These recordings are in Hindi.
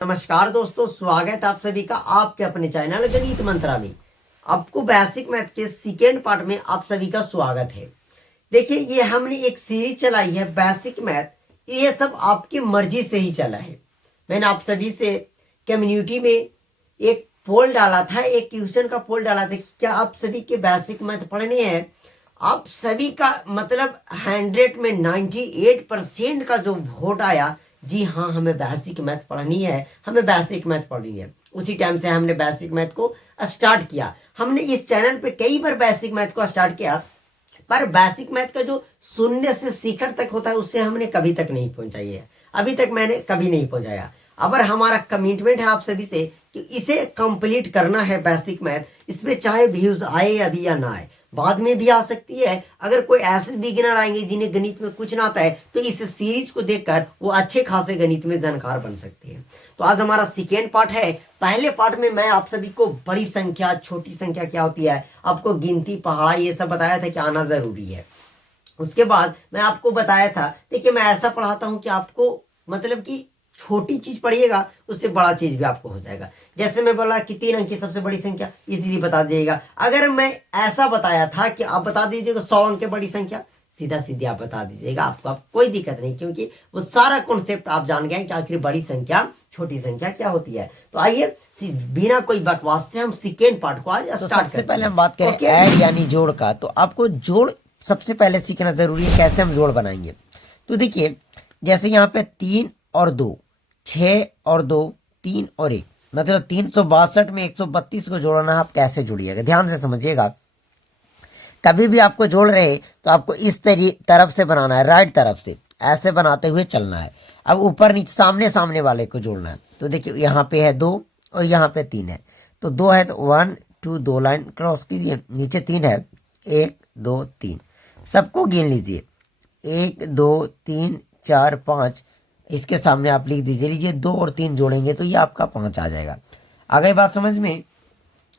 नमस्कार दोस्तों, स्वागत है आप सभी का आपके अपने चैनल गणित मंत्रा में। आपको बेसिक मैथ के सेकेंड पार्ट में आप सभी का स्वागत है। देखिए, ये हमने एक सीरीज चलाई है बेसिक मैथ। ये सब आपकी मर्जी से ही चला है। मैंने आप सभी से कम्युनिटी में एक पोल डाला था, एक क्वेश्चन का पोल डाला था, क्या आप सभी के बेसिक मैथ पढ़ने हैं। आप सभी का मतलब 100 में 98% का जो वोट आया, जी हाँ, हमें बेसिक मैथ पढ़नी है, हमें बेसिक मैथ पढ़नी है। उसी टाइम से हमने बेसिक मैथ को स्टार्ट किया। हमने इस चैनल पे कई बार बेसिक मैथ को स्टार्ट किया, पर बेसिक मैथ का जो शून्य से शिखर तक होता है उससे हमने कभी तक नहीं पहुंचाई है। अभी तक मैंने कभी नहीं पहुंचाया। अगर हमारा कमिटमेंट है आप सभी से कि इसे कंप्लीट करना है बेसिक मैथ, इसमें चाहे व्यूज आए अभी या ना आए, बाद में भी आ सकती है। अगर कोई ऐसे बिगिनर आएंगे जिन्हें गणित में कुछ ना आता है, तो इस सीरीज को देखकर वो अच्छे खासे गणित में जानकार बन सकते हैं। तो आज हमारा सेकेंड पार्ट है। पहले पार्ट में मैं आप सभी को बड़ी संख्या, छोटी संख्या क्या होती है, आपको गिनती, पहाड़ा, ये सब बताया था कि आना जरूरी है। उसके बाद मैं आपको बताया था, देखिए मैं ऐसा पढ़ाता हूं कि आपको मतलब कि छोटी चीज पढ़िएगा उससे बड़ा चीज भी आपको हो जाएगा। जैसे मैं बोला कि 3 अंक की सबसे बड़ी संख्या, इजीली बता दिएगा। अगर मैं ऐसा बताया था कि आप बता दीजिएगा 100 अंक की बड़ी संख्या, सीधा सीधी आप बता दीजिएगा, आपको कोई दिक्कत नहीं, क्योंकि वो सारा कॉन्सेप्ट आप जान गए कि आखिर बड़ी संख्या, छोटी संख्या क्या होती है। तो आइए बिना कोई बकवास से हम सेकेंड पार्ट को आज स्टार्ट करते हैं। पहले हम बात करें ऐड यानी जोड़ का। तो आपको जोड़ सबसे पहले सीखना जरूरी है, कैसे हम जोड़ बनाएंगे। तो देखिए, जैसे यहाँ पे 3 और 2, 6 और 2, 3 और 1, मतलब 362 में 132 को जोड़ना है। आप कैसे जोड़िएगा, ध्यान से समझिएगा। कभी भी आपको जोड़ रहे तो आपको इस तरफ से बनाना है, राइट तरफ से ऐसे बनाते हुए चलना है। अब ऊपर नीचे सामने सामने वाले को जोड़ना है। तो देखिए, यहाँ पे है 2 और यहाँ पे 3 है। तो 2 है तो 1 2 2 लाइन क्रॉस कीजिए। नीचे 3 है, 1 2 3, सबको गिन लीजिए। 1 2 3 4 5, इसके सामने आप लिख दीजिए। लीजिए 2 और 3 जोड़ेंगे तो ये आपका 5 आ जाएगा। आ गई बात समझ में।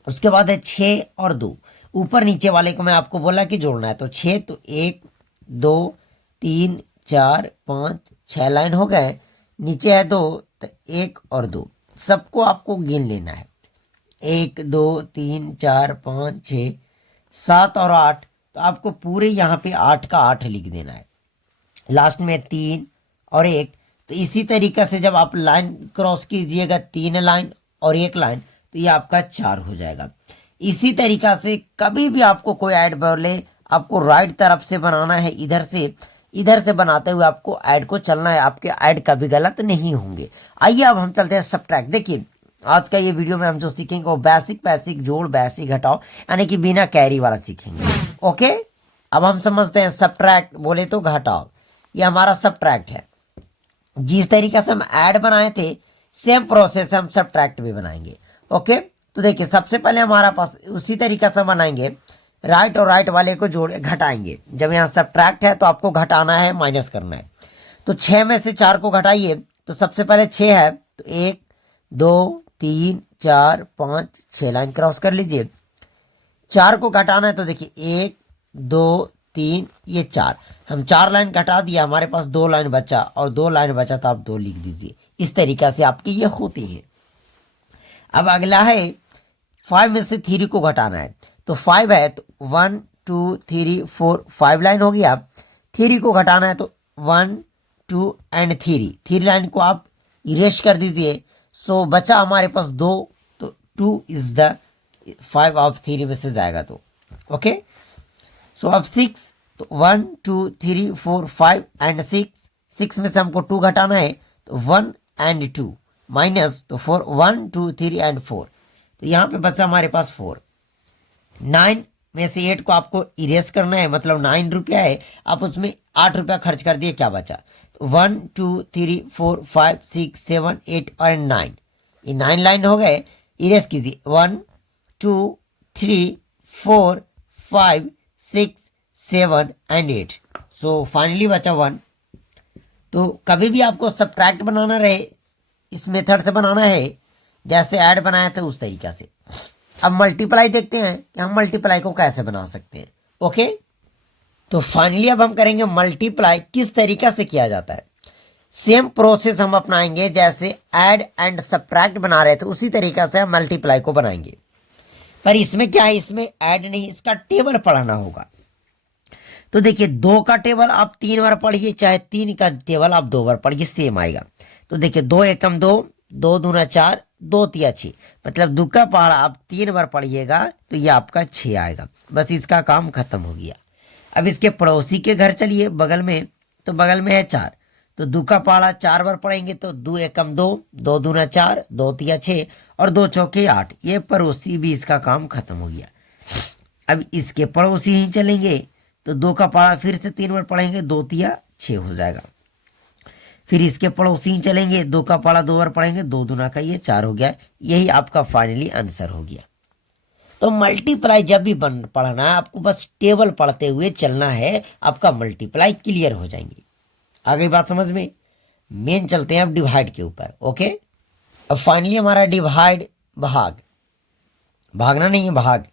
उसके बाद है 6 और 2, ऊपर नीचे वाले को मैं आपको बोला कि जोड़ना है। तो 6 तो 1 2 3 4 5 6 लाइन हो गए। नीचे है 2 तो 1 और 2, सबको आपको गिन लेना है। 1 2 3 4 5 6 7 और 8, तो आपको पूरे यहाँ पे 8 का 8 लिख देना है। लास्ट में 3 और 1, तो इसी तरीके से जब आप लाइन क्रॉस कीजिएगा, 3 लाइन और 1 लाइन, तो ये आपका 4 हो जाएगा। इसी तरीका से कभी भी आपको कोई ऐड बोले, आपको राइट तरफ से बनाना है, इधर से बनाते हुए आपको ऐड को चलना है। आपके ऐड कभी गलत नहीं होंगे। आइए अब हम चलते हैं सब्ट्रैक्ट। देखिए, आज का ये वीडियो में हम जो सीखेंगे वो बेसिक जोड़, बेसिक घटाओ, यानी कि बिना कैरी वाला सीखेंगे। ओके, अब हम समझते हैं सब्ट्रैक्ट बोले तो घटाओ। ये हमारा सब्ट्रैक्ट है। जिस तरीके से हम ऐड बनाए थे, सेम प्रोसेस से हम सब्ट्रैक्ट भी बनाएंगे। ओके, तो देखिए, सबसे पहले हमारा पास उसी तरीके से बनाएंगे, राइट और राइट वाले को जोड़ घटाएंगे। जब यहाँ सब्ट्रैक्ट है तो आपको घटाना है, माइनस करना है। तो 6 में से 4 को घटाइए। तो सबसे पहले 6 है तो 1 2 3 4 5 6 लाइन क्रॉस कर लीजिए। 4 को घटाना है तो देखिए 1 2 3, ये 4, हम 4 लाइन घटा दिया, हमारे पास 2 लाइन बचा, और 2 लाइन बचा तो आप 2 लिख दीजिए। इस तरीके से आपकी ये होती है। अब अगला है 5 में से 3 को घटाना है। तो 5 है तो 1 2 3 4, 5 लाइन हो गया। 3 को घटाना है तो 1 2 एंड 3 लाइन को आप इरेज कर दीजिए। सो बचा हमारे पास 2, तो 2 इज द 5 ऑफ 3 में से जाएगा। तो ओके, सो अब 6, तो 1 2 3 4 5 एंड 6 में से हमको 2 घटाना है। तो 1 एंड 2 माइनस, तो 4 1 2 3 एंड 4, तो यहाँ पे बचा हमारे पास 4। 9 में से 8 को आपको इरेज करना है, मतलब 9 रुपया है, आप उसमें 8 रुपया खर्च कर दिए, क्या बचा। तो 1 2 3 4 5 6 7 8 और 9, ये 9 लाइन हो गए। इरेज कीजिए 1 2 3 4 5 6 7 एंड 8, सो फाइनली बचा 1। तो कभी भी आपको सब्ट्रैक्ट बनाना रहे, इस मेथड से बनाना है जैसे ऐड बनाया था उस तरीका से। अब मल्टीप्लाई देखते हैं कि हम मल्टीप्लाई को कैसे बना सकते हैं। ओके, तो फाइनली अब हम करेंगे मल्टीप्लाई किस तरीका से किया जाता है। सेम प्रोसेस हम अपनाएंगे, जैसे ऐड एंड सब्ट्रैक्ट बना रहे थे उसी तरीका से हम मल्टीप्लाई को बनाएंगे। पर इसमें क्या है, इसमें ऐड नहीं, इसका टेबल पढ़ना होगा। तो देखिए 2 का टेबल आप 3 बार पढ़िए, चाहे 3 का टेबल आप 2 बार पढ़िए, सेम आएगा। तो देखिए 2 एकम 2, 2 दूना 4, 2 तिया 6, मतलब 2 का पहाड़ा आप 3 बार पढ़िएगा तो ये आपका 6 आएगा। बस इसका काम खत्म हो गया। अब इसके पड़ोसी के घर चलिए बगल में, तो बगल में है 4, तो 2 का पहाड़ा 4 बार पढ़ेंगे तो 2 एकम 2, 2 दूना 4, 2 तिया 6 और 2 चौके 8। ये पड़ोसी भी इसका काम खत्म हो गया। अब इसके पड़ोसी ही चलेंगे तो 2 का पहाड़ा फिर से 3 बार पढ़ेंगे, 2 तिया 6 हो जाएगा। फिर इसके पड़ोसी ही चलेंगे, 2 का पहाड़ा 2 बार पढ़ेंगे, 2 दूना का ये 4 हो गया। यही आपका फाइनली आंसर हो गया। तो मल्टीप्लाई जब भी पढ़ना है आपको बस टेबल पढ़ते हुए चलना है, आपका मल्टीप्लाई क्लियर हो जाएंगे। आ गई बात समझ में। मेन चलते हैं अब डिवाइड के ऊपर। ओके, अब फाइनली हमारा डिवाइड भाग, भागना नहीं है भाग।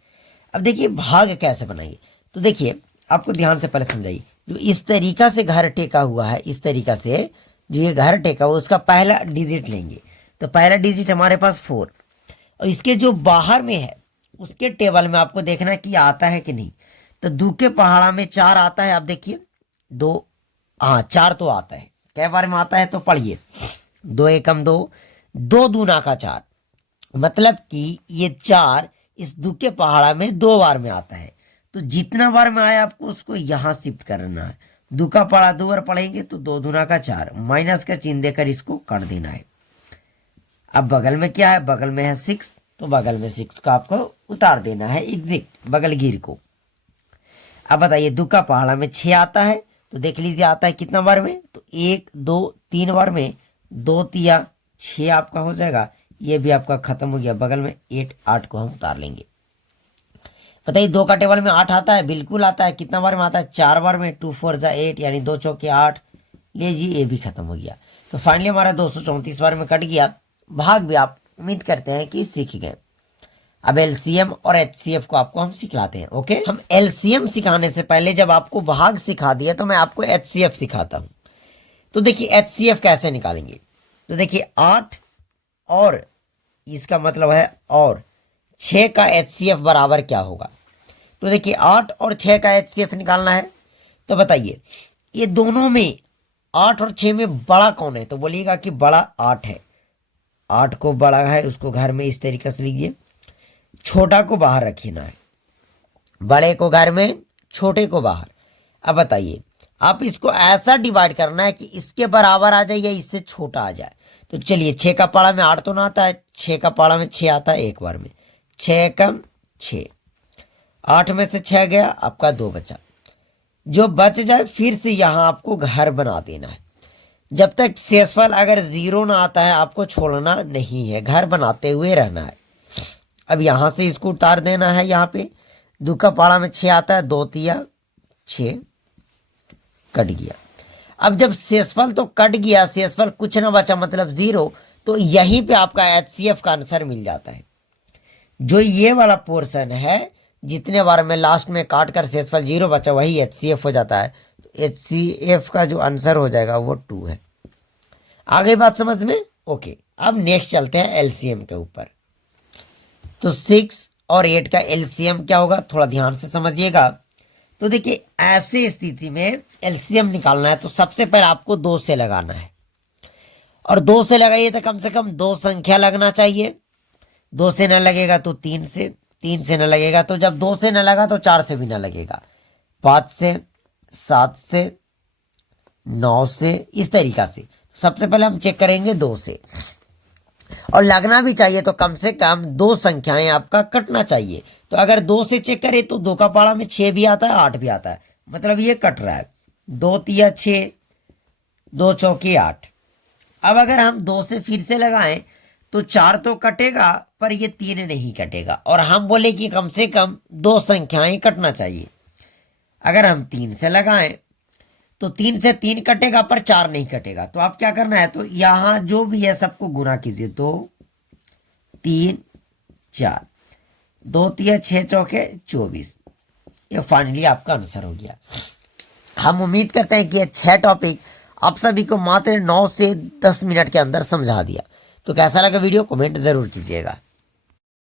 अब देखिए भाग कैसे बनाएंगे, तो देखिए आपको ध्यान से पहले समझाइए। जो इस तरीका से घर टेका हुआ है, इस तरीका से जो ये घर टेका हुआ उसका पहला डिजिट लेंगे। तो पहला डिजिट हमारे पास 4, और इसके जो बाहर में है उसके टेबल में आपको देखना है कि आता है कि नहीं। तो 2 के पहाड़ा में 4 आता है। आप देखिए 2, हाँ 4 तो आता है। कै बार में आता है तो पढ़िए, 2 एकम 2, 2 दूना का 4, मतलब कि ये 4 इस 2 के पहाड़ा में 2 बार में आता है। तो जितना बार में आया आपको उसको यहाँ शिफ्ट करना है। 2 का पहाड़ा 2 बार पढ़ेंगे तो 2 दूना का 4, माइनस का चिन्ह देकर इसको कर देना है। अब बगल में क्या है, बगल में है 6, तो बगल में 6 का आपको उतार देना है एग्जैक्ट बगल गिर को। अब बताइए 2 का पहाड़ा में 6 आता है, तो देख लीजिए आता है कितना बार में, तो 1 2 3 बार में, 2 तिया 6 आपका हो जाएगा। ये भी आपका खत्म हो गया। बगल में 8 को हम उतार लेंगे। बताइए 2 का टेबल में 8 आता है, बिल्कुल आता है। कितना बार में आता है, 4 बार में, 2 4 जा 8, यानी 2 चौके 8। लीजिए ये भी खत्म हो गया। तो फाइनली हमारा 234 बार में कट गया। भाग भी आप उम्मीद करते हैं कि सीख गए। अब एलसीएम और एचसीएफ को आपको हम सिखलाते हैं। ओके, हम एलसीएम सिखाने से पहले जब आपको भाग सिखा दिया तो मैं आपको एचसीएफ सिखाता हूं। तो देखिए एचसीएफ कैसे निकालेंगे, तो देखिए 8 और इसका मतलब है और 6 का एचसीएफ बराबर क्या होगा। तो देखिए 8 और 6 का एचसीएफ निकालना है। तो बताइए ये दोनों में 8 और 6 में बड़ा कौन है, तो बोलिएगा कि बड़ा 8 है। 8 को बड़ा है उसको घर में इस तरीके से लीजिए, छोटा को बाहर रखना है, बड़े को घर में, छोटे को बाहर। अब बताइए आप इसको ऐसा डिवाइड करना है कि इसके बराबर आ जाए या इससे छोटा आ जाए। तो चलिए 6 का पाड़ा में 8 तो ना आता है, 6 का पाड़ा में 6 आता है एक बार में, 6 कम 6, 8 में से 6 गया, आपका 2 बचा। जो बच जाए फिर से यहाँ आपको घर बना देना है। जब तक शेषफल अगर 0 ना आता है आपको छोड़ना नहीं है, घर बनाते हुए रहना है। अब यहाँ से इसको उतार देना है। यहाँ पे 2 का पाड़ा में 6 आता है, 2 तिया 6 कट गया। अब जब शेषफल तो कट गया, शेषफल कुछ ना बचा मतलब 0, तो यहीं पे आपका एचसीएफ का आंसर मिल जाता है। जो ये वाला पोर्शन है जितने बार में लास्ट में काट कर शेषफल 0 बचा वही एचसीएफ हो जाता है। तो एचसीएफ का जो आंसर हो जाएगा वो 2 है। आ गई बात समझ में। ओके, अब नेक्स्ट चलते हैं एलसीएम के ऊपर। तो 6 और 8 का एलसीएम क्या होगा, थोड़ा ध्यान से समझिएगा। तो देखिए ऐसी स्थिति में एलसीएम निकालना है तो सबसे पहले आपको 2 से लगाना है, और 2 से लगाइए तो कम से कम 2 संख्या लगना चाहिए। 2 से न लगेगा तो 3 से, 3 से न लगेगा तो जब 2 से न लगा तो 4 से भी न लगेगा, 5 से, 7 से, 9 से, इस तरीका से। सबसे पहले हम चेक करेंगे 2 से, और लगना भी चाहिए तो कम से कम 2 संख्याएं आपका कटना चाहिए। तो अगर 2 से चेक करें तो 2 का पाड़ा में 6 भी आता है, 8 भी आता है, मतलब ये कट रहा है। 2 तिया 6, 2 चौके 8। अब अगर हम 2 से फिर से लगाएं तो 4 तो कटेगा पर ये 3 नहीं कटेगा, और हम बोले कि कम से कम 2 संख्याएं कटना चाहिए। अगर हम 3 से लगाएं तो 3 से 3 कटेगा पर 4 नहीं कटेगा। तो आप क्या करना है, तो यहाँ जो भी है सबको गुना कीजिए। 2 3 4, 2 तिया 6 चौके 24। ये फाइनली आपका आंसर हो गया। हम उम्मीद करते हैं कि ये 6 टॉपिक आप सभी को मात्र 9 से 10 मिनट के अंदर समझा दिया। तो कैसा लगा वीडियो कमेंट जरूर कीजिएगा।